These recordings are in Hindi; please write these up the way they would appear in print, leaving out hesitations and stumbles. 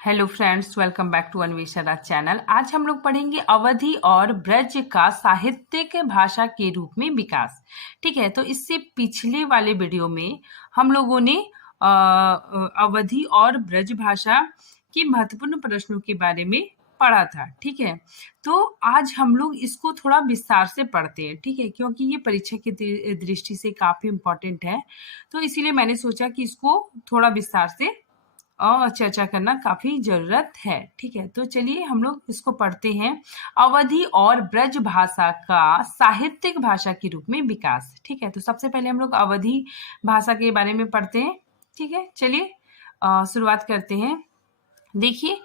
Hello friends, welcome back to Anveshana channel. आज हम लोग पढ़ेंगे अवधी और ब्रज का साहित्यिक भाषा के रूप में विकास। ठीक है, तो इससे पिछले वाले वीडियो में हम लोगों ने अवधी और ब्रज भाषा के महत्वपूर्ण प्रश्नों के बारे में पढ़ा था। ठीक है, तो आज हम लोग इसको थोड़ा विस्तार से पढ़ते हैं। ठीक है, क्योंकि ये परीक्षा की दृष्टि से काफी इम्पोर्टेंट है, तो इसीलिए मैंने सोचा कि इसको थोड़ा विस्तार से और चर्चा करना काफी जरूरत है। ठीक है, तो चलिए हम लोग इसको पढ़ते हैं। अवधी और ब्रज भाषा का साहित्यिक भाषा के रूप में विकास। ठीक है, तो सबसे पहले हम लोग अवधी भाषा के बारे में पढ़ते हैं। ठीक है, चलिए शुरुआत करते हैं। देखिए,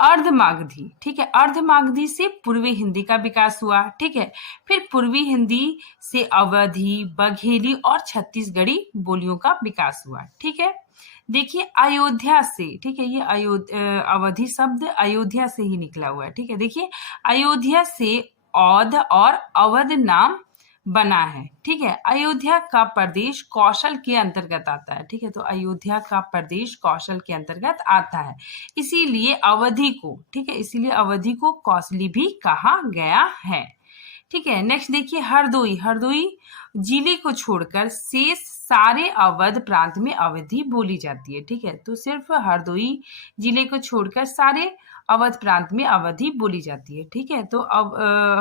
अर्धमागधी। ठीक है, अर्धमागधी से पूर्वी हिंदी का विकास हुआ। ठीक है, फिर पूर्वी हिंदी से अवधी, बघेली और छत्तीसगढ़ी बोलियों का विकास हुआ। ठीक है, देखिए अयोध्या से, ठीक है, ये अवधी शब्द अयोध्या से ही निकला हुआ है। ठीक है, देखिए अयोध्या से औध और अवध नाम बना है। ठीक है, अयोध्या का प्रदेश कौशल के अंतर्गत आता है। ठीक है, तो अयोध्या का प्रदेश कौशल के अंतर्गत आता है, इसीलिए अवधि को, ठीक है, इसीलिए अवधि को कौशली भी कहा गया है। ठीक है, नेक्स्ट देखिए हरदोई। हरदोई जिले को छोड़कर शेष सारे अवध प्रांत में अवधी बोली जाती है। ठीक है, तो सिर्फ हरदोई जिले को छोड़कर सारे अवध प्रांत में अवधी बोली जाती है। ठीक है, तो अब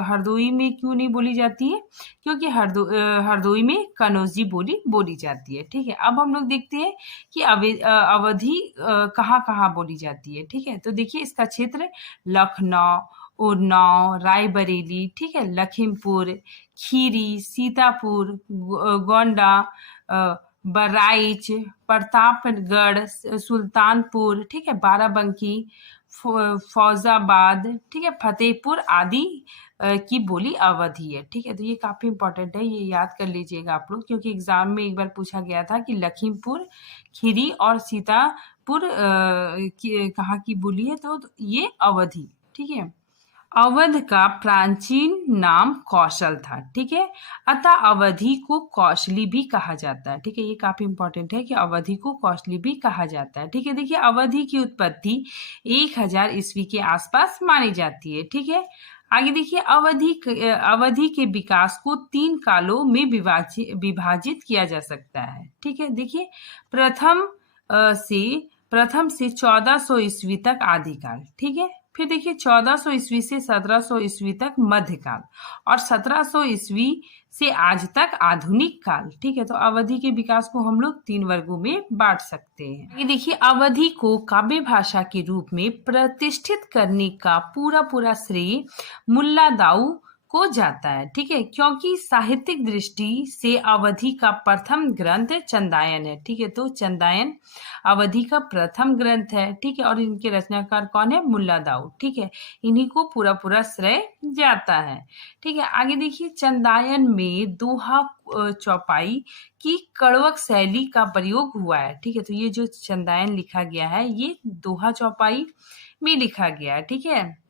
हरदोई में क्यों नहीं बोली जाती है? क्योंकि हरदोई में कनौजी बोली बोली जाती है। ठीक है, अब हम लोग देखते हैं कि अवधी कहाँ कहाँ बोली जाती है। ठीक है, तो देखिए इसका क्षेत्र लखनऊ, उन्नाव, रायबरेली, ठीक है, लखीमपुर खीरी, सीतापुर, गोंडा, बहराइच, प्रतापगढ़, सुल्तानपुर, ठीक है, बाराबंकी, फौजाबाद, ठीक है, फतेहपुर आदि की बोली अवधी है। ठीक है, तो ये काफी इंपॉर्टेंट है, ये याद कर लीजिएगा आप लोग, क्योंकि एग्जाम में एक बार पूछा गया था कि लखीमपुर खीरी और सीतापुर कहाँ की बोली है, तो ये अवधी। ठीक है, अवध का प्राचीन नाम कौशल था। ठीक है, अतः अवधि को कौशली भी कहा जाता है। ठीक है, ये काफी इंपॉर्टेंट है कि अवधि को कौशली भी कहा जाता है। ठीक है, देखिए अवधि की उत्पत्ति 1000 ईस्वी के आसपास मानी जाती है। ठीक है, आगे देखिए अवधि के विकास को 3 कालों में विभाजित किया जा सकता है। ठीक है, देखिए प्रथम से 1400 ईस्वी तक आदिकाल। ठीक है, फिर देखिए 1400 ईस्वी से 1700 ईस्वी तक मध्यकाल और 1700 ईस्वी से आज तक आधुनिक काल। ठीक है, तो अवधि के विकास को हम लोग 3 वर्गों में बांट सकते हैं। ये देखिए अवधि को काव्य भाषा के रूप में प्रतिष्ठित करने का पूरा श्रेय मुल्ला दाऊ को जाता है। ठीक है, क्योंकि साहित्यिक दृष्टि से अवधि का प्रथम ग्रंथ चंदायन है। ठीक है, तो चंदायन अवधि का प्रथम ग्रंथ है। ठीक है, और इनके रचनाकार कौन है? मुल्ला दाऊ। ठीक है, इन्हीं को पूरा श्रेय जाता है। ठीक है, आगे देखिए चंदायन में दोहा चौपाई की कड़वक शैली का प्रयोग हुआ है। ठीक है, तो ये जो चंदायन लिखा गया है ये दोहा चौपाई में लिखा गया है। ठीक है,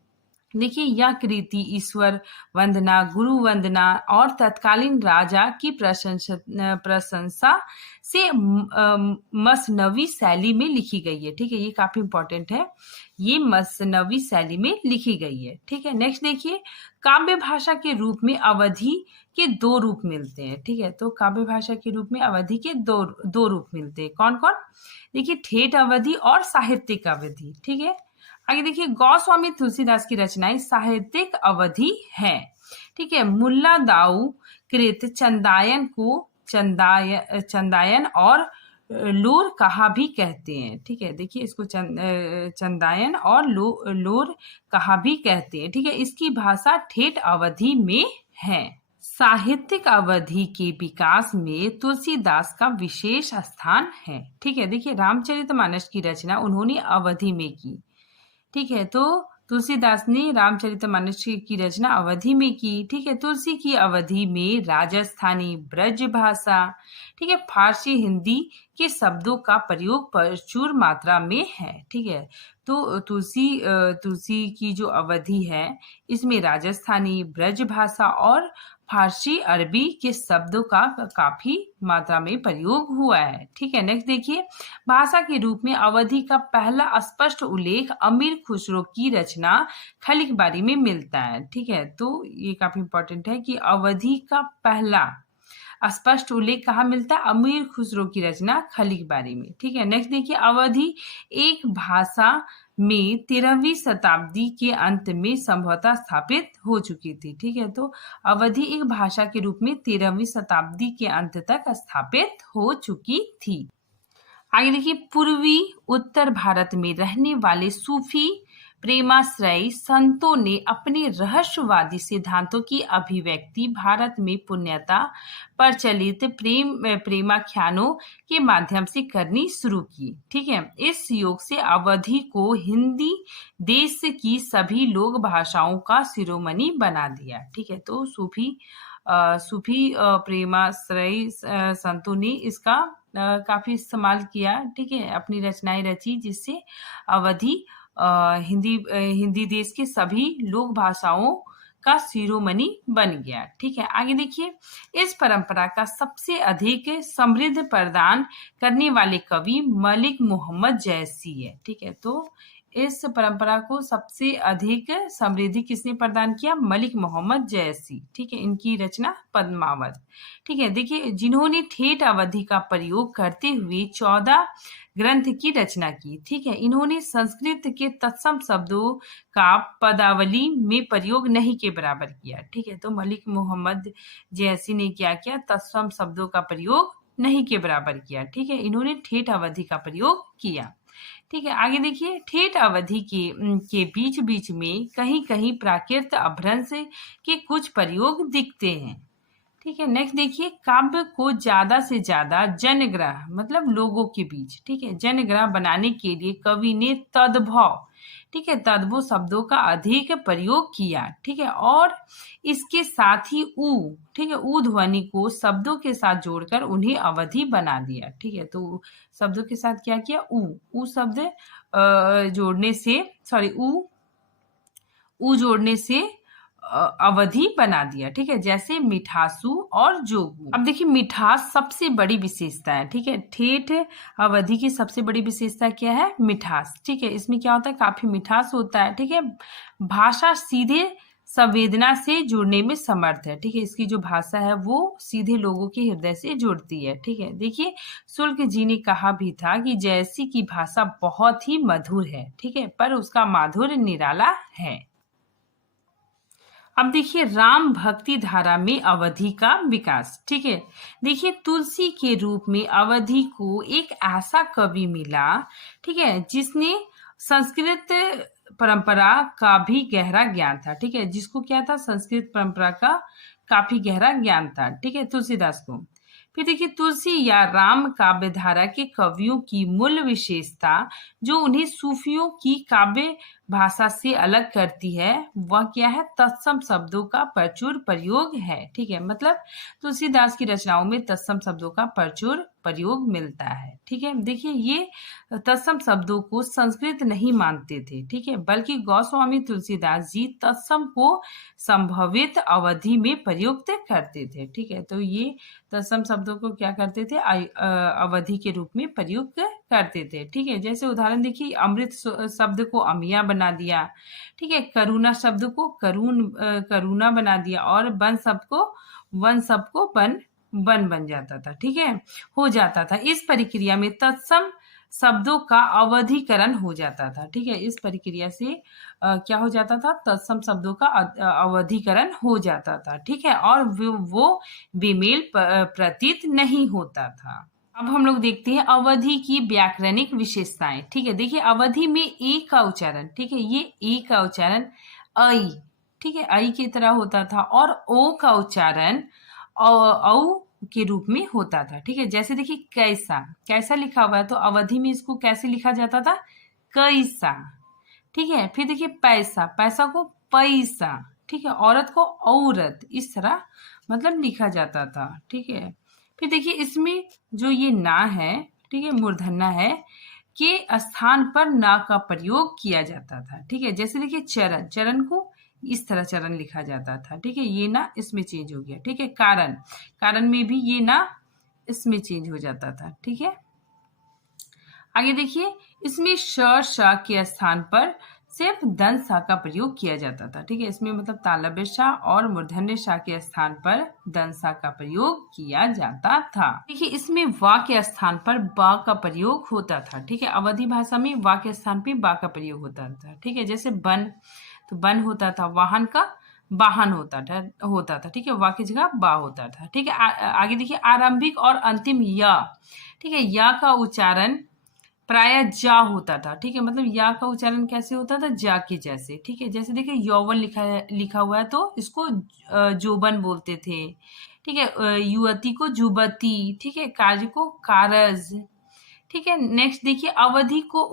देखिए यह कृति ईश्वर वंदना, गुरु वंदना और तत्कालीन राजा की प्रशंसा से मसनवी शैली में लिखी गई है। ठीक है, ये काफी इंपॉर्टेंट है, ये मसनवी शैली में लिखी गई है। ठीक है, नेक्स्ट देखिए काव्य भाषा के रूप में अवधि के 2 रूप मिलते हैं। ठीक है, तो काव्य भाषा के रूप में अवधि के दो रूप मिलते हैं। कौन कौन? देखिए ठेठ अवधि और साहित्यिक अवधि। ठीक है, आगे देखिए गोस्वामी तुलसीदास की रचनाएं साहित्यिक अवधि है। ठीक है, मुल्ला दाऊ कृत चंदायन को चंदायन और लोर कहा भी कहते हैं। ठीक है, देखिए इसको चंदायन और लोर कहा भी कहते हैं। ठीक है, इसकी भाषा ठेठ अवधि में है। साहित्यिक अवधि के विकास में तुलसीदास का विशेष स्थान है। ठीक है, देखिए रामचरितमानस की रचना उन्होंने अवधि में की। ठीक है, तो तुलसीदास ने रामचरितमानस की रचना अवधि में की। ठीक है, तुलसी की अवधि में राजस्थानी, ब्रज भाषा, ठीक है, फारसी, हिंदी के शब्दों का प्रयोग प्रचुर मात्रा में है। ठीक है, तो तुलसी की जो अवधि है इसमें राजस्थानी, ब्रज भाषा और फारसी अरबी के शब्दों का काफी मात्रा में प्रयोग हुआ है। ठीक है, नेक्स्ट देखिए, भाषा के रूप में अवधी का पहला स्पष्ट उल्लेख अमीर खुसरो की रचना खलिक बारी में मिलता है। ठीक है, तो ये काफी इंपॉर्टेंट है कि अवधी का पहला स्पष्ट उल्लेख कहाँ मिलता है? अमीर खुसरो की रचना खलिक बारी में। ठीक है, नेक्स्ट देखिए, अवधी एक भाषा में 13वीं शताब्दी के अंत में संभवतः स्थापित हो चुकी थी। ठीक है, तो अवधी एक भाषा के रूप में 13वीं शताब्दी के अंत तक स्थापित हो चुकी थी। आगे देखिए, पूर्वी उत्तर भारत में रहने वाले सूफी प्रेमाश्रयी संतों ने अपने रहस्यवादी सिद्धांतों की अभिव्यक्ति भारत में पुण्यता प्रचलित प्रेमाख्यानों के माध्यम से करनी शुरू की। ठीक है, इस योग से अवधि को हिंदी देश की सभी लोक भाषाओं का शिरोमणि बना दिया। ठीक है, तो सूफी प्रेमाश्रयी संतों ने इसका काफी इस्तेमाल किया। ठीक है, अपनी रचनाएं रची, जिससे अवधि हिंदी देश के सभी लोक भाषाओं का शिरोमणि बन गया। ठीक है, आगे देखिए, इस परंपरा का सबसे अधिक समृद्ध प्रदान करने वाले कवि मलिक मोहम्मद जैसी है। ठीक है, तो इस परंपरा को सबसे अधिक समृद्धि किसने प्रदान किया? मलिक मोहम्मद जैसी। ठीक है, इनकी रचना पद्मावत। ठीक है, देखिए, जिन्होंने ठेठ अवधि का प्रयोग करते हुए 14 ग्रंथ की रचना की। ठीक है, इन्होंने संस्कृत के तत्सम शब्दों का पदावली में प्रयोग नहीं के बराबर किया। ठीक है, तो मलिक मोहम्मद जैसी ने क्या किया? तत्सम शब्दों का प्रयोग नहीं के बराबर किया। ठीक है, इन्होंने ठेठ अवधि का प्रयोग किया। ठीक है, आगे देखिए, ठेठ अवधि के बीच बीच में कहीं कहीं प्राकृत अपभ्रंश के कुछ प्रयोग दिखते हैं। ठीक है, नेक्स्ट देखिए, काव्य को ज्यादा से ज्यादा जनग्रह मतलब लोगों के बीच, ठीक है, जनग्रह बनाने के लिए कवि ने तद्भव, ठीक है, तद्भव शब्दों का अधिक प्रयोग किया। ठीक है, और इसके साथ ही ऊ, ठीक है, ऊ ध्वनि को शब्दों के साथ जोड़कर उन्हें अवधि बना दिया। ठीक है, तो शब्दों के साथ क्या किया? ऊ शब्द जोड़ने से, सॉरी, ऊ जोड़ने से अवधि बना दिया। ठीक है, जैसे मिठासु और जोगू। अब देखिए, मिठास सबसे बड़ी विशेषता है। ठीक है, ठेठ अवधि की सबसे बड़ी विशेषता क्या है? मिठास। ठीक है, इसमें क्या होता है? काफी मिठास होता है। ठीक है, भाषा सीधे संवेदना से जुड़ने में समर्थ है। ठीक है, इसकी जो भाषा है वो सीधे लोगों के हृदय से जुड़ती है। ठीक है, देखिए, शुल्क जी ने कहा भी था कि जैसी की भाषा बहुत ही मधुर है। ठीक है, पर उसका माधुर्य निराला है। अब देखिए, राम भक्ति धारा में अवधि का विकास। ठीक है, देखिए, तुलसी के रूप में अवधि को एक ऐसा कवि मिला, ठीक है, जिसने संस्कृत परंपरा का भी गहरा ज्ञान था। ठीक है, जिसको क्या था? संस्कृत परंपरा का काफी गहरा ज्ञान था। ठीक है, तुलसीदास को। फिर देखिए, तुलसी या राम काव्य धारा के कवियों की मूल विशेषता जो उन्हें सूफियों की काव्य भाषा से अलग करती है, वह क्या है? तत्सम शब्दों का प्रचुर प्रयोग है। ठीक है, मतलब तुलसीदास की रचनाओं में तत्सम शब्दों का प्रचुर प्रयोग मिलता है। ठीक है, देखिए, ये तत्सम शब्दों को संस्कृत नहीं मानते थे। ठीक है, बल्कि गोस्वामी तुलसीदास जी तत्सम को संभवित अवधि में प्रयुक्त करते थे। ठीक है, तो ये तत्सम शब्दों को क्या करते थे? अवधि के रूप में प्रयुक्त करते थे। ठीक है, जैसे उदाहरण देखिए, अमृत शब्द को अमिया बना दिया। ठीक है, करुणा शब्द को करुणा बना दिया, और वन शब्द को वन बन जाता था। ठीक है, हो जाता था। इस प्रक्रिया में तत्सम शब्दों का अवधिकरण हो जाता था। ठीक है, इस प्रक्रिया से क्या हो जाता था? तत्सम शब्दों का अवधिकरण हो जाता था। ठीक है, और वो बेमेल प्रतीत नहीं होता था। अब हम लोग देखते हैं अवधि की व्याकरणिक विशेषताएं। ठीक है, देखिए, अवधि में ए का उच्चारण, ठीक है, ये ए का उच्चारण आई, ठीक है, आई की तरह होता था, और ओ का उच्चारण औ के रूप में होता था। ठीक है, जैसे देखिए, कैसा लिखा हुआ है, तो अवधि में इसको कैसे लिखा जाता था? कैसा। ठीक है, फिर देखिए, पैसा को पैसा, ठीक है, औरत को औरत, इस तरह मतलब लिखा जाता था। ठीक है, फिर देखिए, इसमें जो ये ना है, ठीक है, मूर्धन्य है, के स्थान पर ना का प्रयोग किया जाता था। ठीक है, जैसे देखिए, चरण को इस तरह चरण लिखा जाता था। ठीक है, ये ना इसमें चेंज हो गया। ठीक है, कारण, कारण में भी ये ना इसमें चेंज हो जाता था। ठीक है, आगे देखिए, इसमें श श के स्थान पर सिर्फ दंत सा का प्रयोग किया जाता था। ठीक है, इसमें मतलब तालव्य श और मूर्धन्य श के स्थान पर दंत सा का प्रयोग किया जाता था। देखिए, इसमें वा के स्थान पर बा का प्रयोग होता था। ठीक है, अवधी भाषा में वा के स्थान पर बा का प्रयोग होता था। ठीक है, जैसे बन, तो बन होता था वाहन का, वाहन होता था। ठीक है, वा की जगह बा होता था। ठीक है, आगे देखिए, आरंभिक और अंतिम या। ठीक है, या का उच्चारण प्राय जा होता था। ठीक है, मतलब या का उच्चारण कैसे होता था, जा के जैसे। ठीक है, जैसे देखिए यौवन लिखा हुआ है तो इसको जोबन बोलते थे। ठीक है, युवती को जुबती। ठीक है, कार्य को कारज। ठीक है, नेक्स्ट देखिए, अवधि को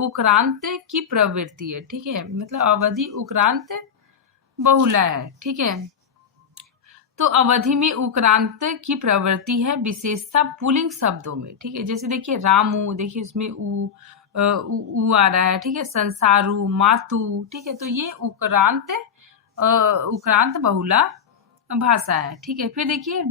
उक्रांत की प्रवृत्ति है। ठीक है, मतलब अवधि उक्रांत बहुला है। ठीक है, तो अवधि में उक्रांत की प्रवृत्ति है, विशेषता पुल्लिंग शब्दों में। ठीक है, जैसे देखिए रामू, देखिए इसमें उ आ रहा है। ठीक है, संसारू, मातु। ठीक है, तो ये उक्रांत बहुला भाषा है। ठीक है, फिर देखिए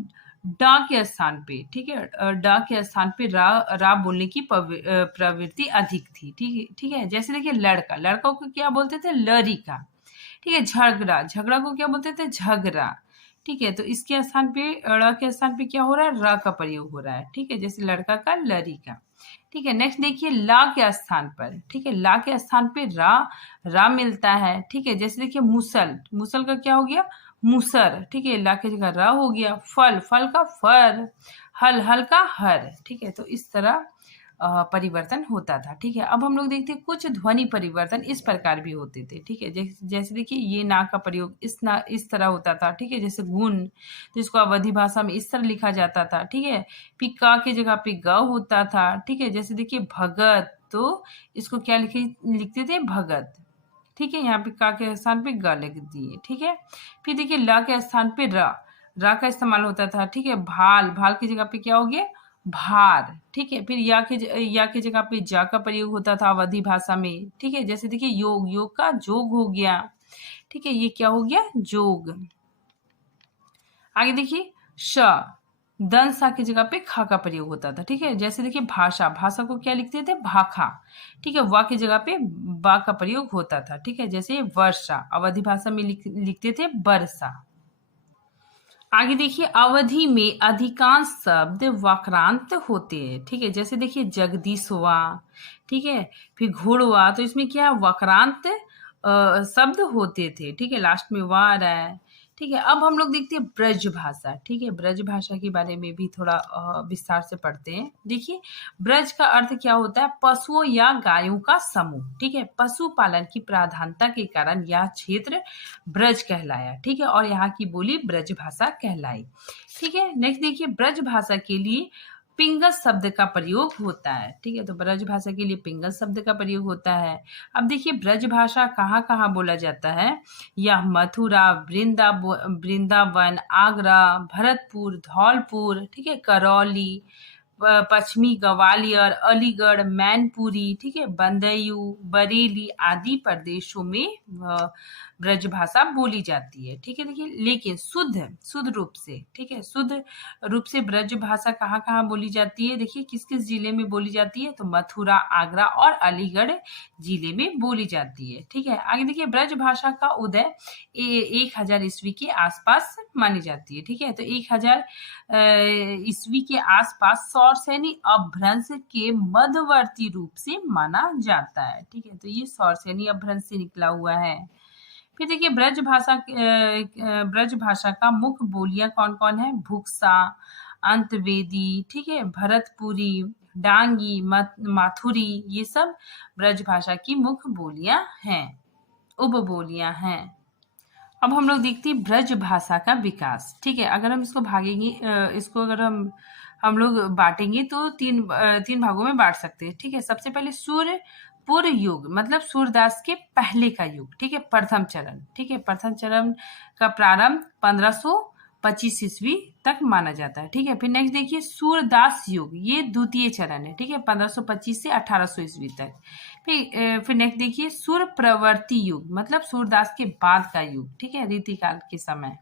डा के स्थान पे। ठीक है, डा के स्थान पे रा बोलने की प्रवृत्ति अधिक थी। ठीक है, जैसे देखिए लड़का, लड़का को क्या बोलते थे, लड़िका। ठीक है, झगड़ा, झगड़ा को क्या बोलते थे, झगड़ा। ठीक है, तो इसके स्थान पे, ड़ के स्थान पे क्या हो रहा है, र का प्रयोग हो रहा है। ठीक है, जैसे लड़का का, लड़िका। ठीक है, नेक्स्ट देखिए ला के स्थान पर। ठीक है, ला के स्थान पे रा मिलता है। ठीक है, जैसे देखिए मुसल, मुसल का क्या हो गया, मुसर। ठीक है, ला की जगह रा हो गया। फल, फल का फर। हल का हर। ठीक है, तो इस तरह परिवर्तन होता था। ठीक है, अब हम लोग देखते हैं कुछ ध्वनि परिवर्तन इस प्रकार भी होते थे। ठीक है, जैसे देखिए ये ना का प्रयोग इस तरह होता था। ठीक है, जैसे गुण, जिसको अवधी भाषा में इस तरह लिखा जाता था। ठीक है, फिर का की जगह पे ग होता था। ठीक है, जैसे देखिए भगत, तो इसको क्या लिखते थे, भगत। ठीक है, यहाँ पे का के स्थान पे ग लिख दिए। ठीक है, फिर देखिए ल के स्थान पे रा का इस्तेमाल होता था। ठीक है, भाल, भाल की जगह पे क्या हो गया, भार। ठीक है, फिर या के जगह पे जा का प्रयोग होता था अवधी भाषा में। ठीक है, जैसे देखिए योग, योग का जोग हो गया। ठीक है, ये क्या हो गया, जोग। आगे देखिए श, दंत सा की जगह पे खा का प्रयोग होता था। ठीक है, जैसे देखिए भाषा, भाषा को क्या लिखते थे, भाखा। ठीक है, वा की जगह पे बा का प्रयोग होता था। ठीक है, जैसे वर्षा, अवधी भाषा में लिखते थे वर्षा। आगे देखिए, अवधि में अधिकांश शब्द वक्रांत होते हैं। ठीक है, जैसे देखिए जगदीश हुआ। ठीक है, फिर घोड़वा, तो इसमें क्या वक्रांत शब्द होते थे। ठीक है, लास्ट में वा आ रहा है। ठीक है, अब हम लोग देखते हैं ब्रज भाषा। ठीक है, ब्रज भाषा के बारे में भी थोड़ा विस्तार से पढ़ते हैं। देखिए, ब्रज का अर्थ क्या होता है, पशुओं या गायों का समूह। ठीक है, पशुपालन की प्राधान्यता के कारण यह क्षेत्र ब्रज कहलाया। ठीक है, और यहाँ की बोली ब्रज भाषा कहलाई। ठीक है, नेक्स्ट देखिए, ब्रज भाषा के लिए पिंगल शब्द का प्रयोग होता है। ठीक है, तो ब्रज भाषा के लिए पिंगल शब्द का प्रयोग होता है। अब देखिए ब्रज भाषा कहाँ कहाँ बोला जाता है, यह मथुरा, वृंदावन, आगरा, भरतपुर, धौलपुर, ठीक है, करौली, पश्चिमी ग्वालियर, अलीगढ़, मैनपुरी, ठीक है, बंदयू, बरेली आदि प्रदेशों में ब्रज भाषा बोली जाती है। ठीक है, देखिए लेकिन शुद्ध रूप से, ठीक है, शुद्ध रूप से ब्रज भाषा कहाँ कहाँ बोली जाती है, देखिए किस किस जिले में बोली जाती है, तो मथुरा, आगरा और अलीगढ़ जिले में बोली जाती है। ठीक है, आगे देखिए ब्रज भाषा का उदय 1000 ईस्वी के आसपास मानी जाती है। ठीक है, तो 1000 ईस्वी के आसपास सौरसेनी अपभ्रंश के मध्यवर्ती रूप से माना जाता है। ठीक है, तो ये सौरसेनी अपभ्रंश से निकला हुआ है। फिर देखिए ब्रज भाषा का मुख्य बोलियां कौन कौन है, भुक्सा, अंतवेदी, ठीक है, भरतपुरी, डांगी, माथुरी, ये सब ब्रज भाषा की मुख्य बोलियां हैं, उपबोलियां हैं। अब हम लोग देखते हैं ब्रज भाषा का विकास। ठीक है, अगर हम इसको भागेंगे, इसको अगर हम लोग बांटेंगे तो तीन भागों में बांट सकते हैं। ठीक है, सबसे पहले सूर्यपुर युग, मतलब सूरदास के पहले का युग। ठीक है, प्रथम चरण। ठीक है, प्रथम चरण का प्रारंभ 25 ईस्वी तक माना जाता है। ठीक है, फिर नेक्स्ट देखिए सूरदास युग, ये द्वितीय चरण है। ठीक है, 1525 से 1800 ईस्वी तक। फिर नेक्स्ट देखिए सूर प्रवर्ती युग, मतलब सूरदास के बाद का युग। ठीक है, रीतिकाल के समय।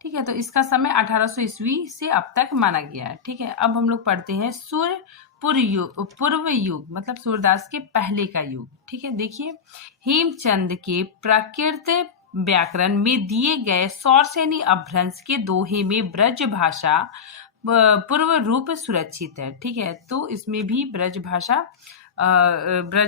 ठीक है, तो इसका समय 1800 ईस्वी से अब तक माना गया है। ठीक है, अब हम लोग पढ़ते हैं पूर्व युग, मतलब सूरदास के पहले का युग। ठीक है, देखिए हेमचंद के प्राकृत व्याकरण में दिए गए सौरसेनी अपभ्रंश के दोहे में ब्रज भाषा पूर्व रूप सुरक्षित है। ठीक है, तो इसमें भी ब्रज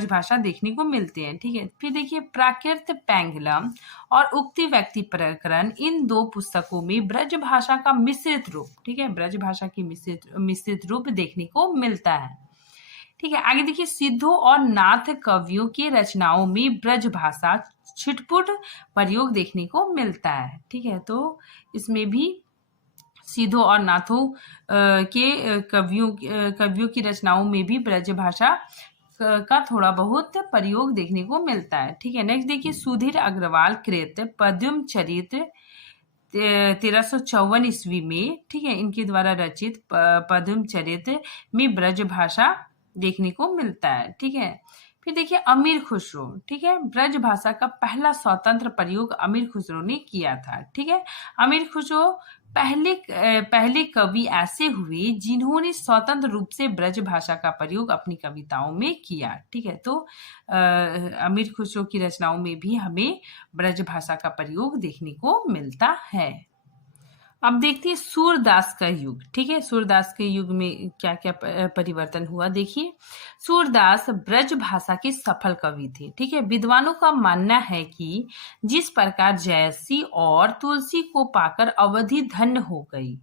भाषा देखने को मिलते हैं। ठीक है, फिर देखिए प्राकृत पैंगलम और उक्ति व्यक्ति प्रकरण, इन दो पुस्तकों में ब्रज भाषा का मिश्रित रूप, ठीक है, ब्रज भाषा की मिश्रित रूप देखने को मिलता है। ठीक है, आगे देखिए सिद्धों और नाथ कवियों की रचनाओं में ब्रज भाषा छिटपुट प्रयोग देखने को मिलता है। ठीक है, तो इसमें भी सिद्धों और नाथों के कवियों की रचनाओं में भी ब्रज भाषा का थोड़ा बहुत प्रयोग देखने को मिलता है। ठीक है, नेक्स्ट देखिए सुधीर अग्रवाल कृत पद्म चरित्र 1354 ईस्वी में, ठीक है, इनके द्वारा रचित पद्म चरित्र में ब्रज भाषा देखने को मिलता है। ठीक है, फिर देखिए अमीर खुसरो, ठीक है, ब्रज भाषा का पहला स्वतंत्र प्रयोग अमीर खुसरो ने किया था। ठीक है, अमीर खुसरो पहले कवि ऐसे हुए जिन्होंने स्वतंत्र रूप से ब्रज भाषा का प्रयोग अपनी कविताओं में किया। ठीक है, तो अमीर खुसरो की रचनाओं में भी हमें ब्रज भाषा का प्रयोग देखने को मिलता है। अब देखते हैं सूरदास का युग। ठीक है, सूरदास के युग में क्या क्या परिवर्तन हुआ, देखिए सूरदास ब्रज भाषा के सफल कवि थे। ठीक है, विद्वानों का मानना है कि जिस प्रकार जयसी और तुलसी को पाकर अवधि धन्य हो गई,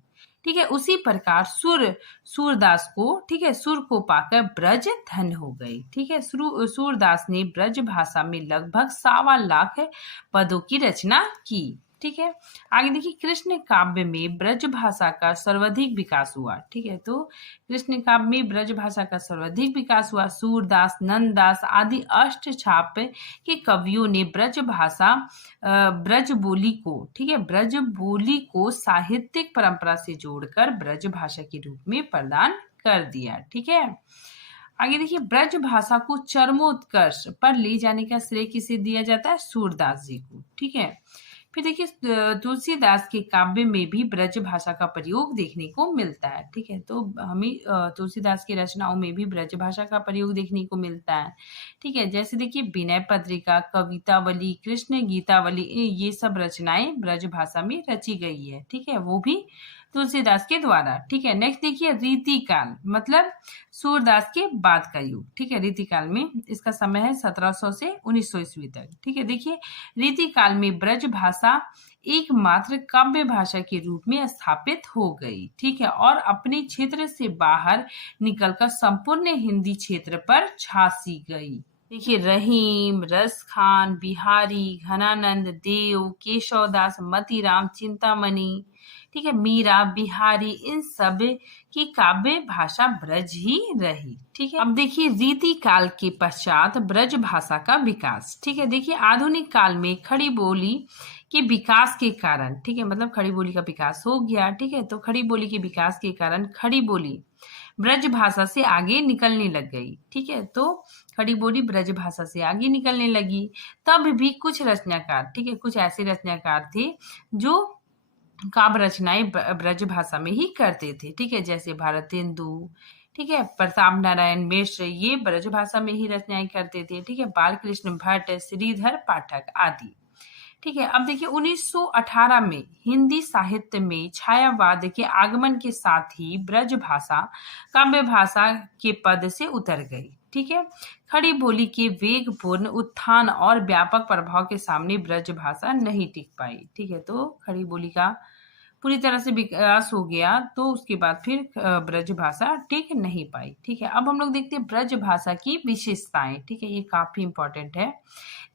ठीक है, उसी प्रकार सूरदास को, ठीक है, सुर को पाकर ब्रज धन्य हो गई। ठीक है, सूरदास ने ब्रज भाषा में लगभग 1.25 लाख पदों की रचना की। ठीक है, आगे देखिए कृष्ण काव्य में ब्रज भाषा का सर्वाधिक विकास हुआ। ठीक है, तो कृष्ण काव्य में ब्रज भाषा का सर्वाधिक विकास हुआ। सूरदास, नंददास आदि अष्ट छाप के कवियों ने ब्रज बोली को, ठीक है, ब्रज बोली को साहित्यिक परंपरा से जोड़कर ब्रज भाषा के रूप में प्रदान कर दिया। ठीक है, आगे देखिए ब्रज भाषा को चरमोत्कर्ष पर ले जाने का श्रेय किसे दिया जाता है? सूरदास जी को। ठीक है, फिर देखिए तुलसीदास के काव्य में भी ब्रज भाषा का प्रयोग देखने को मिलता है। ठीक है, तो हमें तुलसीदास की रचनाओं में भी ब्रज भाषा का प्रयोग देखने को मिलता है। ठीक है, जैसे देखिए विनय पत्रिका, कवितावली, कृष्ण गीतावली, ये सब रचनाएं ब्रज भाषा में रची गई है। ठीक है, वो भी तुलसीदास के द्वारा। ठीक है, नेक्स्ट देखिए रीतिकाल, मतलब सूरदास के बाद का युग। ठीक है, रीतिकाल में इसका समय है 1700 से 1900 ईस्वी तक। ठीक है, देखिए रीतिकाल में ब्रज भाषा एकमात्र काव्य भाषा के रूप में स्थापित हो गई। ठीक है, और अपने क्षेत्र से बाहर निकलकर संपूर्ण हिंदी क्षेत्र पर छासी गई। देखिए रहीम, रसखान, बिहारी, घनानंद, देव, केशवदास, मतीराम, चिंतामणि, ठीक है, मीरा, बिहारी, इन सब की काव्य भाषा ब्रज ही रही। ठीक है, अब देखिए रीति काल के पश्चात ब्रज भाषा का विकास। ठीक है, देखिए आधुनिक काल में खड़ी बोली के विकास के कारण, ठीक है, मतलब खड़ी बोली का विकास हो गया। ठीक है, तो खड़ी बोली के विकास के कारण खड़ी बोली ब्रज भाषा से आगे निकलने लग गई। ठीक है, तो खड़ी बोली ब्रज भाषा से आगे निकलने लगी। तब भी कुछ रचनाकार, ठीक है, कुछ ऐसे रचनाकार थे जो काव्य रचनाएं ब्रज भाषा में ही करते थे। ठीक है, जैसे भारतेंदु, ठीक है, प्रताप नारायण मिश्र, ये ब्रज भाषा में ही रचनाएं करते थे। ठीक है, बालकृष्ण भट्ट, श्रीधर पाठक आदि। ठीक है, अब देखिए 1918 में हिंदी साहित्य में छायावाद के आगमन के साथ ही ब्रज भाषा काव्य भाषा के पद से उतर गई। ठीक है, खड़ी बोली के वेगपूर्ण उत्थान और व्यापक प्रभाव के सामने ब्रज भाषा नहीं टिक पाई। ठीक है, तो खड़ी बोली का पूरी तरह से विकास हो गया, तो उसके बाद फिर ब्रज भाषा टिक नहीं पाई। ठीक है, अब हम लोग देखते हैं ब्रज भाषा की विशेषताएं। ठीक है, ये काफी इंपॉर्टेंट है।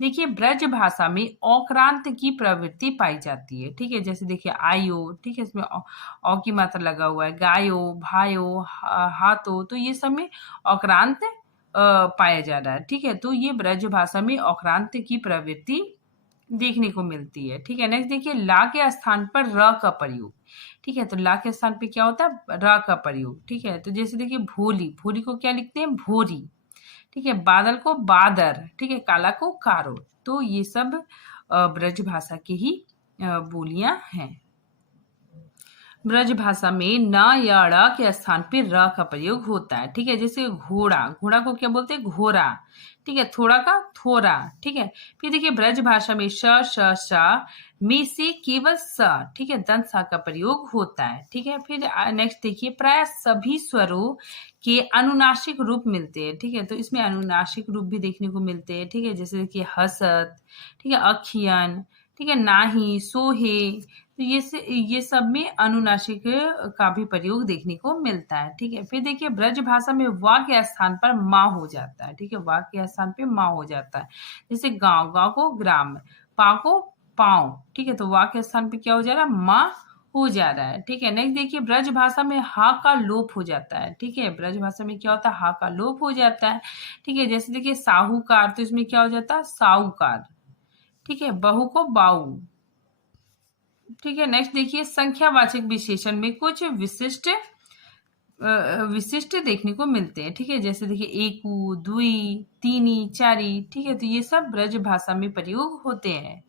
देखिए ब्रज भाषा में औक्रांत की प्रवृत्ति पाई जाती है। ठीक है, जैसे देखिए आयो, ठीक है, इसमें औ की मात्रा लगा हुआ है, गायो, भायो, हाथो, तो ये सब में औक्रांत पाया जा रहा है। ठीक है, तो ये ब्रज भाषा में औक्रांत की प्रवृत्ति देखने को मिलती है। ठीक है, नेक्स्ट देखिए ला के स्थान पर र का प्रयोग। ठीक है, तो ला के स्थान पे क्या होता है, र का प्रयोग। ठीक है, तो जैसे देखिए भोली, भोली को क्या लिखते हैं, भोरी। ठीक है, बादल को बादर। ठीक है, काला को कारो। तो ये सब ब्रज भाषा की ही बोलियां हैं। ब्रज भाषा में न या ड़ के स्थान पे र का प्रयोग होता है। ठीक है, जैसे घोड़ा, घोड़ा को क्या बोलते हैं, घोड़ा। ठीक है, थोड़ा का थोड़ा। ठीक है, फिर देखिए ब्रज भाषा में श श श में से केवल स, ठीक है, दंत सा का प्रयोग होता है। ठीक है, फिर नेक्स्ट देखिए प्राय सभी स्वरों के अनुनासिक रूप मिलते हैं। ठीक है, तो इसमें अनुनासिक रूप भी देखने को मिलते हैं। ठीक है, जैसे देखिए हसत, ठीक है, अखियन, ठीक है, नाही, सोहे। तो ये सब में अनुनासिक का भी प्रयोग देखने को मिलता है। ठीक है, फिर देखिए ब्रज भाषा में वा के स्थान पर माँ हो जाता है। ठीक है, वा के स्थान पे माँ हो जाता है। जैसे गांव, गांव को ग्राम, पा को पाँव। ठीक है, तो वा के स्थान पे क्या हो जा रहा है, माँ हो जा रहा है। ठीक है, नेक्स्ट देखिए ब्रज भाषा में हा का लोप हो जाता है। ठीक है, ब्रज भाषा में क्या होता है, हा का लोप हो जाता है। ठीक है, जैसे देखिए साहूकार, तो इसमें क्या हो जाता है, साहूकार। ठीक है, बहू को बाऊ। ठीक है, नेक्स्ट देखिए संख्यावाचक विशेषण में कुछ विशिष्ट देखने को मिलते हैं। ठीक है, जैसे देखिए एकू, दुई, तीनी, चारी। ठीक है, तो ये सब ब्रज भाषा में प्रयोग होते हैं।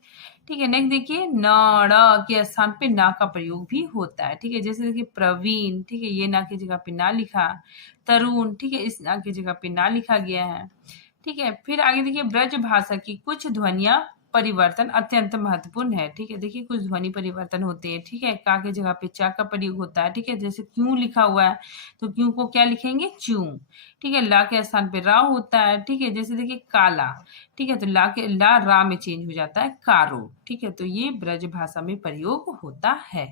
ठीक है, नेक्स्ट देखिए न ड़ के स्थान पे ना का प्रयोग भी होता है। ठीक है, जैसे देखिए प्रवीण। ठीक है, ये ना की जगह पे ना लिखा। तरुण, ठीक है, इस ना की जगह पे ना लिखा गया है। ठीक है, फिर आगे देखिए ब्रज भाषा की कुछ ध्वनियां परिवर्तन अत्यंत महत्वपूर्ण है। ठीक है, देखिए कुछ ध्वनि परिवर्तन होते हैं। ठीक है, का के जगह पे चा का प्रयोग होता है। ठीक है, जैसे क्यों लिखा हुआ है, तो क्यों को क्या लिखेंगे, च्यूं। ठीक है, ला के स्थान पे रा होता है। ठीक है, जैसे देखिए काला। ठीक है, तो ला रा में चेंज हो जाता है, कारो। ठीक है, तो ये ब्रज भाषा में प्रयोग होता है।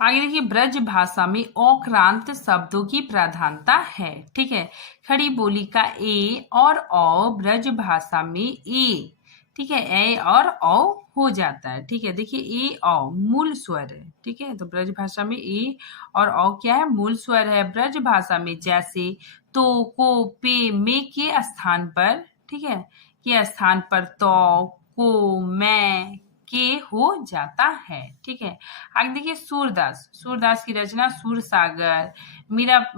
आगे देखिए ब्रज भाषा में औक्रांत शब्दों की प्रधानता है। ठीक है, खड़ी बोली का ए और औ ब्रज भाषा में ए। ठीक है, ए और औ हो जाता है। ठीक है, देखिए ए औ मूल स्वर है। ठीक है, तो ब्रज भाषा में ए और औ क्या है, मूल स्वर है। ब्रज भाषा में जैसे तो, को, पे, में के स्थान पर, ठीक है, के स्थान पर तो, को, मैं, के हो जाता है। ठीक है, आगे देखिए सूरदास, सूरदास की रचना सूरसागर,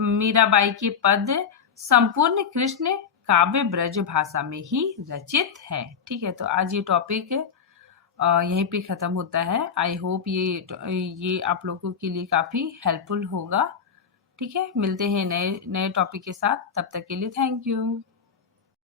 मीराबाई के पद संपूर्ण कृष्ण काव्य ब्रज भाषा में ही रचित है। ठीक है, तो आज ये टॉपिक यहीं पे खत्म होता है। आई होप ये आप लोगों के लिए काफी हेल्पफुल होगा। ठीक है, मिलते हैं नए नए टॉपिक के साथ, तब तक के लिए थैंक यू।